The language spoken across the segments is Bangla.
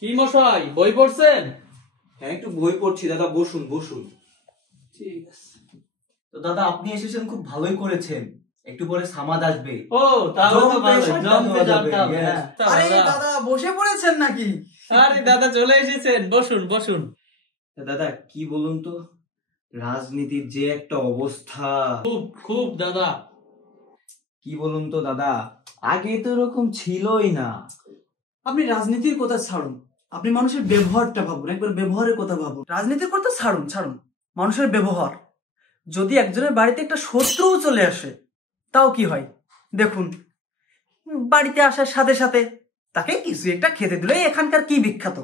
কি মশাই বই পড়ছেন? হ্যাঁ একটু বই পড়ছি দাদা, বসুন বসুন। ঠিক আছে। তো দাদা আপনি এসেছেন, খুব ভালোই করেছেন। একটু পরে সামাদ আসবে। ও তাহলে তো ভালো, জমতে যাবে। যাবে। Yes. আরে দাদা বসে পড়েছেন নাকি? আরে দাদা চলে এসেছেন, বসুন বসুন। দাদা কি বলুন তো, রাজনীতির যে একটা অবস্থা, খুব খুব দাদা। কি বলুন তো দাদা, আগে তো এরকম ছিলই না। আপনি রাজনীতির কথা ছাড়ুন, আপনি মানুষের ব্যবহারটা ভাবুন, একবার ব্যবহারের কথা ভাবুন। রাজনীতির কথা ছাড়ুন ছাড়ুন, মানুষের ব্যবহার। যদি একজনের বাড়িতে একটা শত্রুও চলে আসে তাও কি হয় দেখুন, বাড়িতে আসার সাথে সাথে তাকে কিছু একটা খেতে দিল। এখানকার কি বিখ্যাত?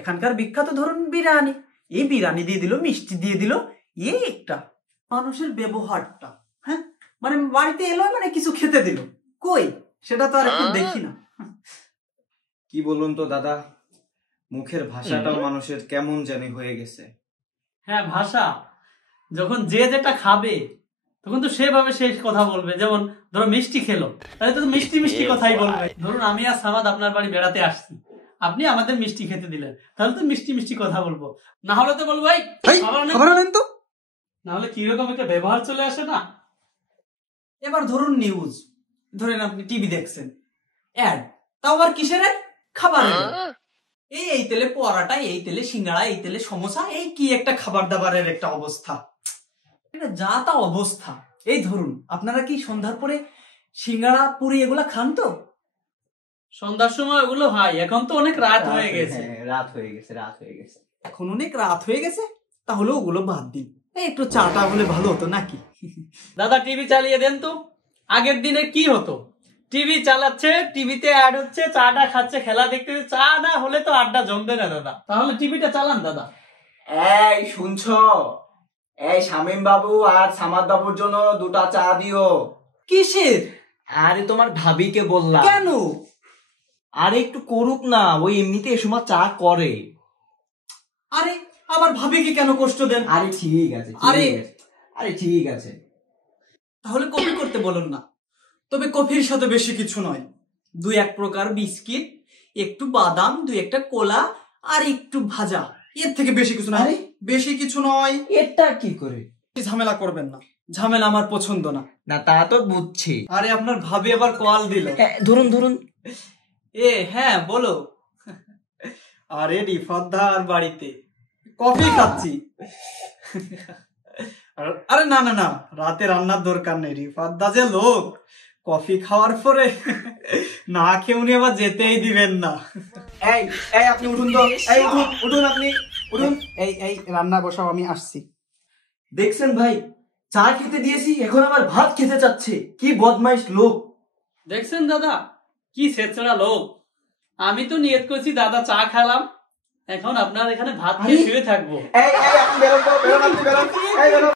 এখানকার বিখ্যাত ধরুন বিরিয়ানি, এই বিরিয়ানি দিয়ে দিল, মিষ্টি দিয়ে দিল। এই একটা মানুষের ব্যবহারটা, হ্যাঁ মানে বাড়িতে এলো মানে কিছু খেতে দিল, কই সেটা তো আর এখন দেখি না। কি বলুন তো দাদা, মুখের ভাষাটাও মানুষের কেমন জানি হয়ে গেছে। হ্যাঁ ভাষা, যখন যে যেটা খাবে তখন তো সেভাবে সে কথা বলবে। যেমন ধরো মিষ্টি খেলো, তাহলে তো মিষ্টি মিষ্টি কথাই বলবে। ধরুন আমি আর সামাদ আপনার বাড়ি বেড়াতে আসছি, আপনি আমাদের মিষ্টি খেতে দিলেন, তাহলে তো মিষ্টি মিষ্টি কথা বলবো। না হলে তো বলবো এই খাবার আনেন তো। না হলে কিরকম একটা ব্যবহার চলে আসে না। এবার ধরুন নিউজ, ধরেন আপনি টিভি দেখছেন, অ্যাড, তাও আবার কিসের অ্যাড? খাবার। এই তেলে পরাটা, এই তেলে সিঙ্গাড়া, এই তেলে সমোসা, এই কি একটা খাবার দাবারের একটা অবস্থা, যা তা অবস্থা। এই ধরুন আপনারা কি সন্ধ্যার পরে সিঙ্গাড়া পুরি এগুলা খান তো? সন্ধ্যার সময় ওগুলো হয়, এখন তো অনেক রাত হয়ে গেছে। রাত হয়ে গেছে, রাত হয়ে গেছে। এখন অনেক রাত হয়ে গেছে, তাহলে ওগুলো বাদ দিন, একটু চাটা হলে ভালো হতো নাকি? দাদা টিভি চালিয়ে দেন তো। আগের দিনে কি হতো, টিভি চালাচ্ছে, টিভিতে অ্যাড হচ্ছে, চাটা খাচ্ছে, খেলা দেখতে, চা না হলে তো আড্ডা জমবে না দাদা। তাহলে টিভিটা চালান দাদা। এই শুনছো, এই শামীম বাবু আর সামাদ বাবুর জন্য 2টা চা দিও। কিসের? আরে তোমার ভাবিকে বললাম। কেন? আরে একটু করুক না, ওই এমনিতে এ সময় চা করে। আরে আবার ভাবিকে কেন কষ্ট দেন? আরে ঠিক আছে, আরে ঠিক আছে, তাহলে কফি করতে বলুন না। তবে কফির সাথে বেশি কিছু নয়, 2-1 প্রকার বিস্কিট, একটু বাদাম, 2-1টা কোলা আর একটু ভাজা, এর থেকে বেশি কিছু নয়। বেশি কিছু নয়। এটা কি করে? ঝামেলা করবেন না, ঝামেলা আমার পছন্দ না। না তা তো বুঝছি। আরে আপনার ভাবি আবার কল দিল। ধরুন ধরুন। হ্যাঁ বলো। আরে রিফাত দা আর বাড়িতে, কফি খাচ্ছি। আরে না না না, রাতে রান্নার দরকার নেই, রিফাত দা যে লোক, কফি খাওয়ার পরে না খেয়ে উনি আবার যেতেই দিবেন না। এই আপনি উঠুন তো, এই উঠুন আপনি উঠুন। এই রান্না বসাও, আমি আসছি। দেখছেন ভাই, চা খেতে দিয়েছি, এখন আবার ভাত খেতে চাচ্ছে। কি বদমাইশ লোক। দেখছেন দাদা, কি ছেঁচড়া লোক। আমি তো নিয়ত করছি দাদা চা খেলাম, এখন আপনার এখানে ভাত খেয়ে শুয়ে থাকবো। এই আপনি বেরোন তো, বেরোন আপনি, বেরোন।